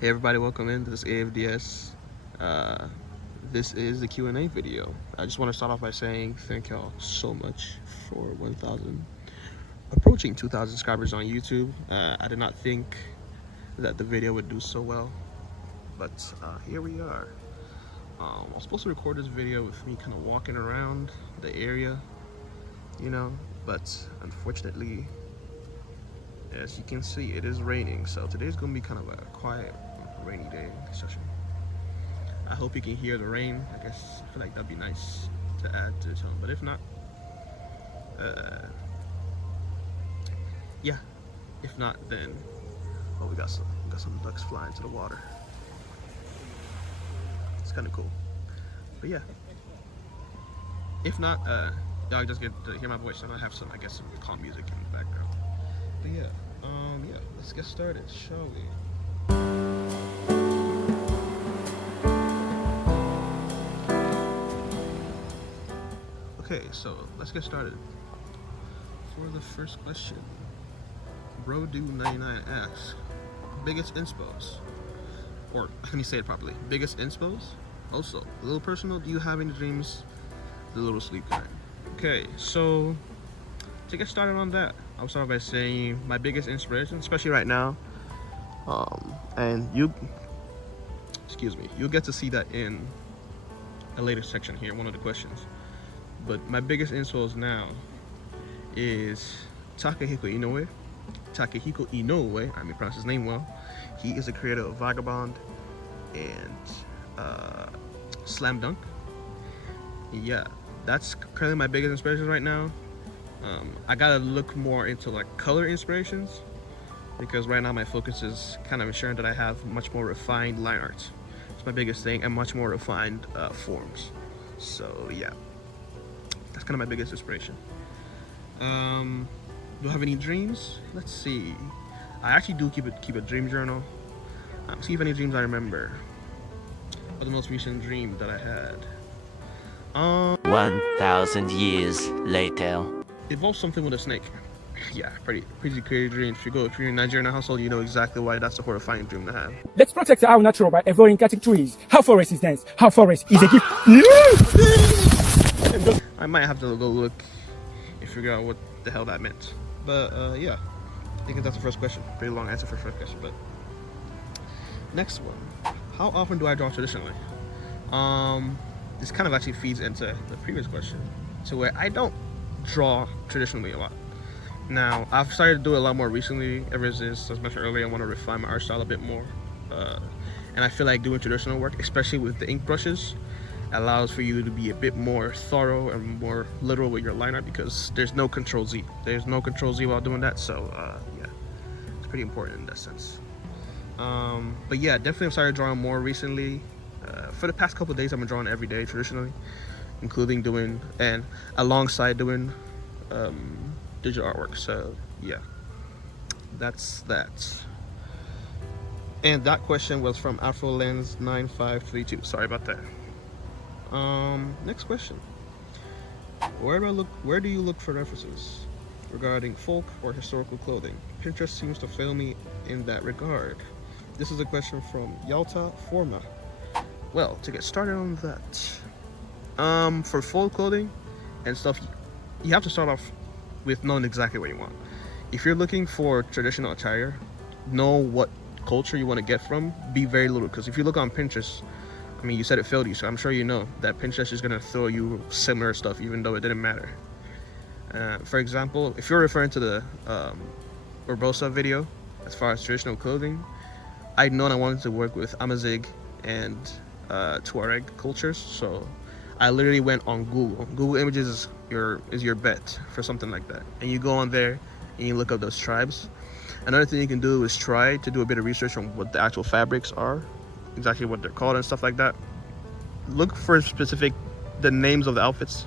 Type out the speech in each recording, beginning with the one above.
Hey everybody, welcome in to this AFDS. This is the Q&A video. I just want to start off by saying thank y'all so much for 1,000, approaching 2,000 subscribers on YouTube. I did not think that the video would do so well, but here we are. I was supposed to record this video with me kind of walking around the area, but unfortunately, as you can see, it is raining, so today's gonna be kind of a quiet, rainy day session. I hope you can hear the rain. I guess I feel like that'd be nice to add to the tone, but if not, yeah. If not, then we got some ducks flying to the water. It's kind of cool, but yeah. If not, y'all just get to hear my voice, and I have some calm music in the background. But yeah, let's get started, shall we? Okay, so let's get started. For the first question, BroDo99 asks, biggest inspos, or let me say it properly, biggest inspos? Also, a little personal, do you have any dreams? The little sleep kind. Okay, so to get started on that, I'll start by saying my biggest inspiration, especially right now, and you'll get to see that in a later section here, one of the questions. But my biggest influence now is Takehiko Inoue. Takehiko Inoue, I may pronounce his name well. He is the creator of Vagabond and Slam Dunk. Yeah, that's currently my biggest inspiration right now. I gotta look more into like color inspirations, because right now my focus is kind of ensuring that I have much more refined line arts. It's my biggest thing, and much more refined forms. So yeah, that's kind of my biggest inspiration. Do I have any dreams? Let's see. I actually do keep a dream journal. See if any dreams I remember. What the most recent dream that I had. 1,000 years later. It involves something with a snake. Yeah, pretty creative dream. If you're in a Nigerian household, you know exactly why that's a horrifying dream to have. Let's protect our natural by avoiding cutting trees. How forest is dense. How forest is a gift. I might have to go look and figure out what the hell that meant. But yeah, I think that's the first question. Pretty long answer for the first question, but next one. How often do I draw traditionally? This kind of actually feeds into the previous question, to where I don't draw traditionally a lot. Now, I've started to do it a lot more recently, ever since, as mentioned earlier, I want to refine my art style a bit more. And I feel like doing traditional work, especially with the ink brushes, allows for you to be a bit more thorough and more literal with your line art, because there's no Control Z. There's no Control Z while doing that, so yeah, it's pretty important in that sense. But yeah, definitely I've started drawing more recently. For the past couple of days, I've been drawing every day traditionally, including doing, and alongside doing digital artwork. So yeah, that's that. And that question was from AfroLens9532. Sorry about that. Next question. Where do you look for references regarding folk or historical clothing? Pinterest seems to fail me in that regard. This is a question from Yalta Forma. Well, to get started on that, for folk clothing and stuff, you have to start off with knowing exactly what you want. If you're looking for traditional attire, know what culture you want to get from. Be very little, because if you look on Pinterest, I mean, you said it failed you, so I'm sure you know that Pinterest is going to throw you similar stuff, even though it didn't matter. For example, if you're referring to the Urbosa video, as far as traditional clothing, I'd known I wanted to work with Amazigh and Tuareg cultures, so I literally went on Google. Google Images is your bet for something like that, and you go on there and you look up those tribes. Another thing you can do is try to do a bit of research on what the actual fabrics are, exactly what they're called and stuff like that. Look for the names of the outfits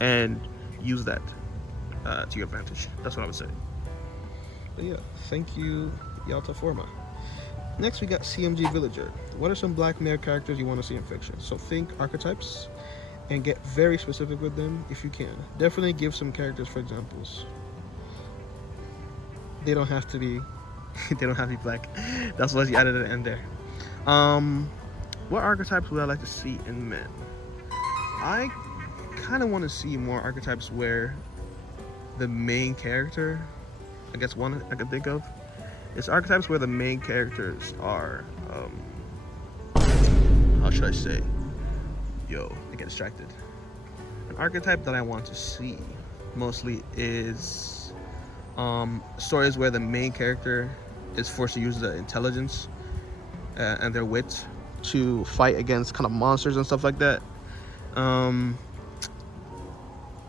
and use that to your advantage. That's what I would say. But yeah, thank you, Yalta Forma. Next we got CMG Villager. What are some black male characters you want to see in fiction? So think archetypes and get very specific with them if you can. Definitely give some characters for examples. They don't have to be black. That's what you added at the end there. What archetypes would I like to see in men? I kind of want to see more archetypes where the main character, I guess one I could think of, is archetypes where the main characters are, how should I say? I get distracted. An archetype that I want to see mostly is stories where the main character is forced to use the intelligence and their wit to fight against kind of monsters and stuff like that.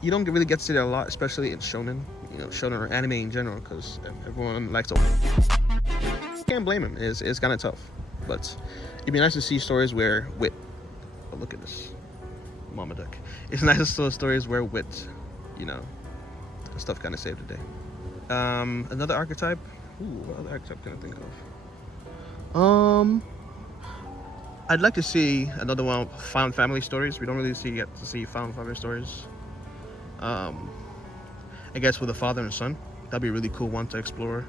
You don't really get to see that a lot, especially in shonen, shonen or anime in general, because everyone likes to. Can't blame him. It's kind of tough, but it'd be nice to see stories where wit. Oh, look at this, Mama Duck. It's nice to see stories where wit, stuff kind of saved the day. Another archetype. What other archetype can I think of? I'd like to see another one of found family stories. We don't really get to see found family stories. I guess with a father and son. That'd be a really cool one to explore.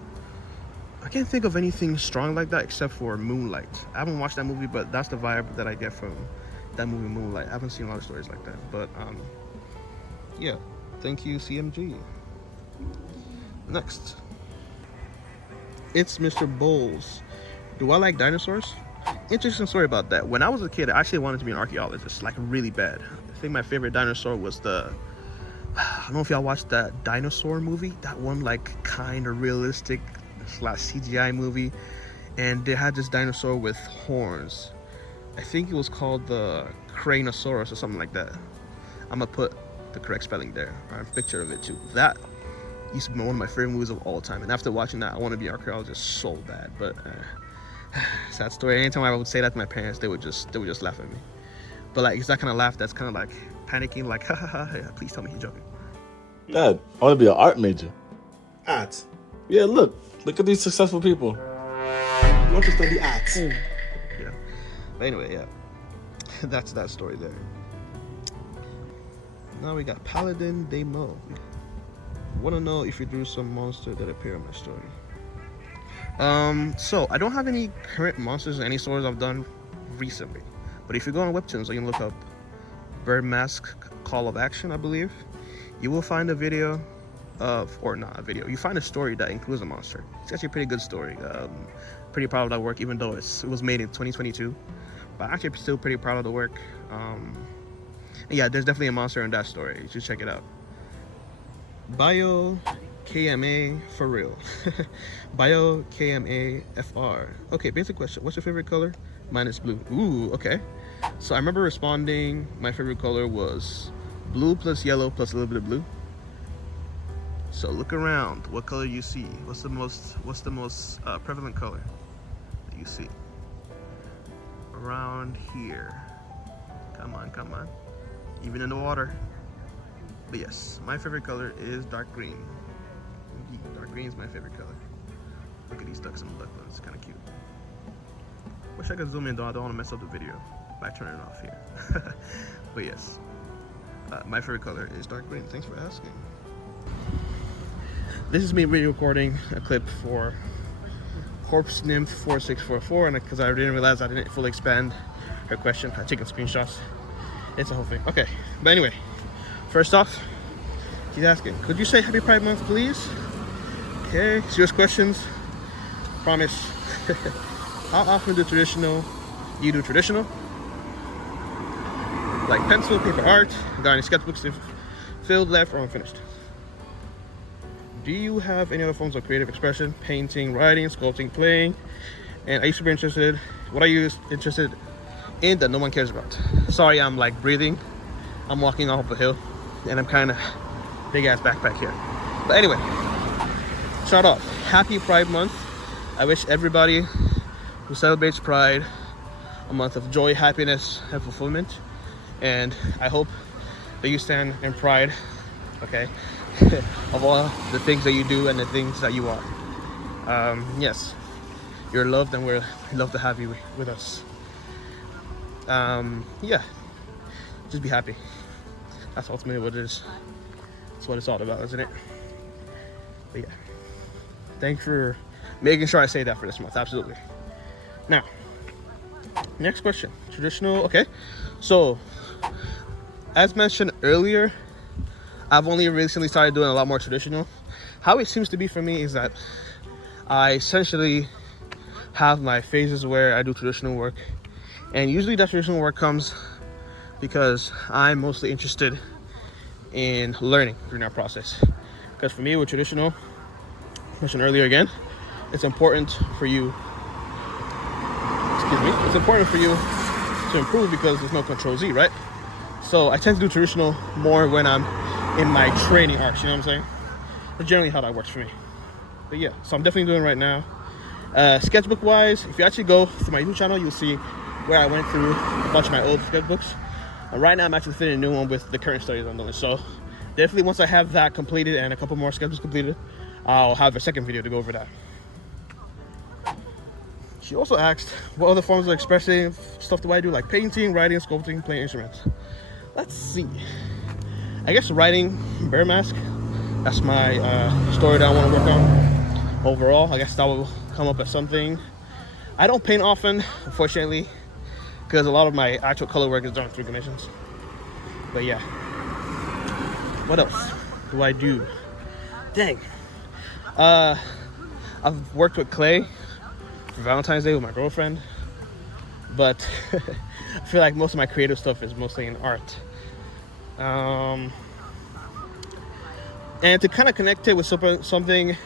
I can't think of anything strong like that except for Moonlight. I haven't watched that movie, but that's the vibe that I get from that movie, Moonlight. I haven't seen a lot of stories like that, but yeah. Thank you, CMG. Next, it's Mr. Bowles. Do I like dinosaurs? Interesting story about that. When I was a kid, I actually wanted to be an archaeologist, like really bad. I think my favorite dinosaur was I don't know if y'all watched that dinosaur movie, that one like kind of realistic / CGI movie, and they had this dinosaur with horns. I think it was called the Cranosaurus or something like that. I'm gonna put the correct spelling there, or a picture of it too. That used to be one of my favorite movies of all time, and after watching that, I want to be an archaeologist so bad. But sad story. Anytime I would say that to my parents, they would just laugh at me. But like, it's that kind of laugh that's kind of like panicking, like, ha ha ha, please tell me you're joking. Dad, I want to be an art major. Art. Yeah, look at these successful people. You want to study art? Yeah. But anyway, yeah. That's that story there. Now we got Paladin Demo. Want to know if you drew some monster that appear in my story. So I don't have any current monsters in any stories I've done recently. But if you go on Webtoons, you can look up Bird Mask Call of Action, I believe. You will find a video you find a story that includes a monster. It's actually a pretty good story. Pretty proud of that work, even though it was made in 2022. But actually still pretty proud of the work. Yeah, there's definitely a monster in that story. You should check it out. Bio KMA for real. Bio KMA FR. Okay, basic question. What's your favorite color? Mine is blue. Ooh, okay. So I remember responding, my favorite color was blue plus yellow plus a little bit of blue. So look around. What color you see? What's the most prevalent color that you see around here? Come on. Even in the water. But yes, my favorite color is dark green. Indeed, dark green is my favorite color. Look at these ducks and ducklings. It's kind of cute. Wish I could zoom in though. I don't want to mess up the video by turning it off here. But yes, my favorite color is dark green. Thanks for asking. This is me re-recording a clip for Corpse Nymph 4644, and because I didn't realize I didn't fully expand her question, I taken screenshots. It's a whole thing. Okay, but anyway, first off, he's asking, could you say Happy Pride Month, please? Okay, serious questions. Promise. How often do you do traditional? Like pencil, paper art, got any sketchbooks filled, left, or unfinished? Do you have any other forms of creative expression? Painting, writing, sculpting, playing? And are you super interested? What are you interested in that no one cares about? Sorry, I'm like breathing. I'm walking off a hill and I'm kind of big ass backpack here. But anyway, start off. Happy Pride Month. I wish everybody who celebrates Pride a month of joy, happiness, and fulfillment. And I hope that you stand in pride, okay, of all the things that you do and the things that you are. Yes, you're loved and we love to have you with us. Yeah, just be happy. That's ultimately what it is. That's what it's all about, isn't it? But yeah, thanks for making sure I say that for this month. Absolutely. Now, Next question. Traditional. Okay. So, as mentioned earlier, I've only recently started doing a lot more traditional. How it seems to be for me is that I essentially have my phases where I do traditional work, and usually that traditional work comes because I'm mostly interested in learning during that process. Because for me, with traditional, mentioned earlier again, it's important for you. Excuse me. It's important for you to improve because there's no control Z, right? So I tend to do traditional more when I'm in my training arcs. You know what I'm saying? That's generally how that works for me. But yeah, so I'm definitely doing it right now. Sketchbook wise, if you actually go to my YouTube channel, you'll see where I went through a bunch of my old sketchbooks. And right now I'm actually fitting a new one with the current studies I'm doing. So definitely once I have that completed and a couple more sketches completed, I'll have a second video to go over that. She also asked, what other forms of expressive stuff do I do, like painting, writing, sculpting, playing instruments? Let's see. I guess writing Bear Mask. That's my story that I want to work on. Overall, I guess that will come up as something. I don't paint often, unfortunately, because a lot of my actual color work is done through commissions. But yeah. What else do I do? Dang. I've worked with clay for Valentine's Day with my girlfriend, but I feel like most of my creative stuff is mostly in art. And to kind of connect it with something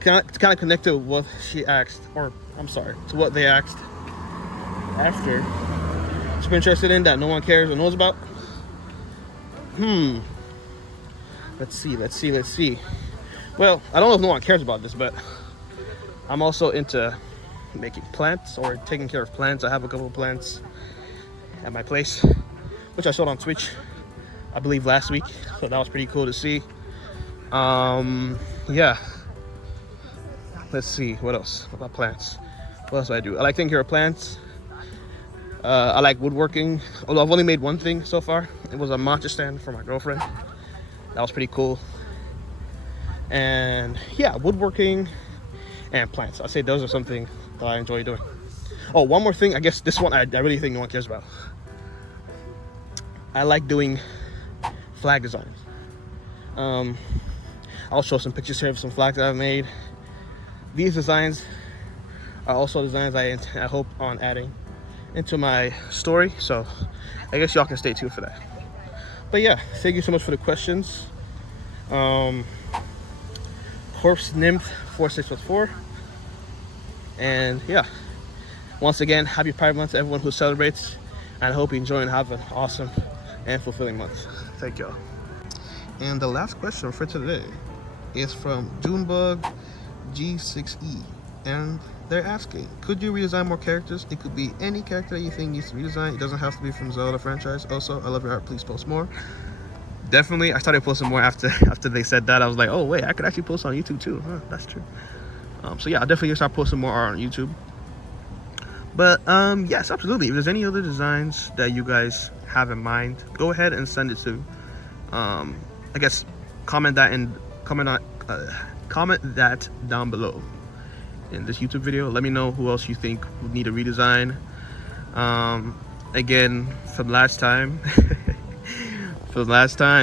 kind of connect it with what she asked, or I'm sorry, to what they asked after. Super interested in that no one cares or knows about. Let's see. Well, I don't know if no one cares about this, but I'm also into making plants or taking care of plants. I have a couple of plants at my place, which I showed on Twitch, I believe last week. So that was pretty cool to see. Yeah. Let's see, what else? What about plants? What else do I do? I like taking care of plants. I like woodworking. Although I've only made one thing so far. It was a matcha stand for my girlfriend. That was pretty cool. And yeah, woodworking and plants. I'd say those are something that I enjoy doing. Oh, one more thing. I guess this one I really think no one cares about. I like doing flag designs. I'll show some pictures here of some flags that I've made. These designs are also designs I hope on adding into my story, so I guess y'all can stay tuned for that. But yeah, thank you so much for the questions. Corpse Nymph 4614, and yeah, once again, happy Pride Month to everyone who celebrates, and I hope you enjoy and have an awesome and fulfilling month. Thank y'all. And the last question for today is from Junebug G6E, and they're asking, could you redesign more characters? It could be any character that you think needs to be redesigned. It doesn't have to be from Zelda franchise. Also, I love your art. Please post more. Definitely, I started posting more after they said that. I was like, oh wait, I could actually post on YouTube too. Huh, that's true. So yeah, I'll definitely start posting more art on YouTube. But yes, absolutely. If there's any other designs that you guys have in mind, go ahead and send it to. I guess comment that down below in this YouTube video. Let me know who else you think would need a redesign. Again, from last time,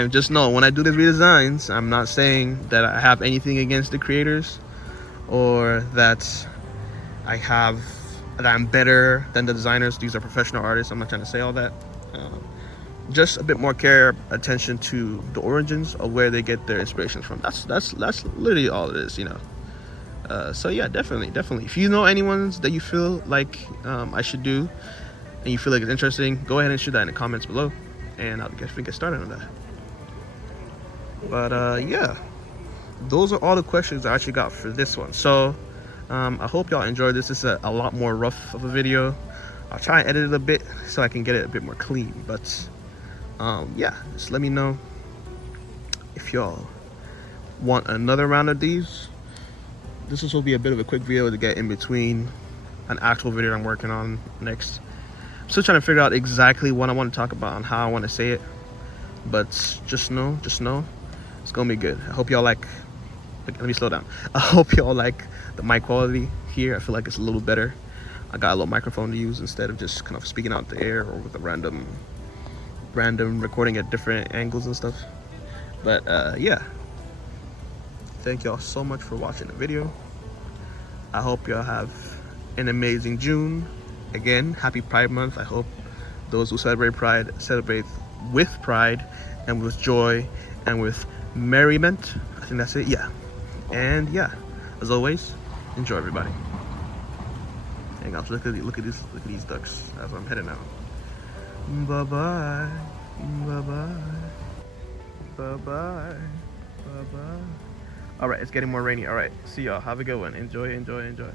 just know when I do these redesigns, I'm not saying that I have anything against the creators or that I'm better than the designers. These are professional artists. I'm not trying to say all that. Just a bit more attention to the origins of where they get their inspirations from. That's literally all it is, you know. So yeah, definitely. If you know anyone that you feel like I should do, and you feel like it's interesting, go ahead and shoot that in the comments below, and I'll definitely get started on that. But yeah, those are all the questions I actually got for this one. So I hope y'all enjoyed this. This is a lot more rough of a video. I'll try and edit it a bit so I can get it a bit more clean. But yeah, just let me know if y'all want another round of these. This will be a bit of a quick video to get in between an actual video I'm working on next. I'm still trying to figure out exactly what I want to talk about and how I want to say it, but just know it's gonna be good. I hope y'all like, let me slow down. I hope y'all like the mic quality here. I feel like it's a little better. I got a little microphone to use instead of just kind of speaking out the air or with a random recording at different angles and stuff. But yeah, thank y'all so much for watching the video. I hope y'all have an amazing June. Again, happy Pride Month. I hope those who celebrate Pride celebrate with pride and with joy and with merriment. I think that's it. Yeah. And yeah, as always, enjoy, everybody. Hang on, look at these ducks as I'm heading out. Bye bye. Bye bye. Bye bye. Bye bye. All right, it's getting more rainy. All right, see y'all. Have a good one. Enjoy, enjoy, enjoy.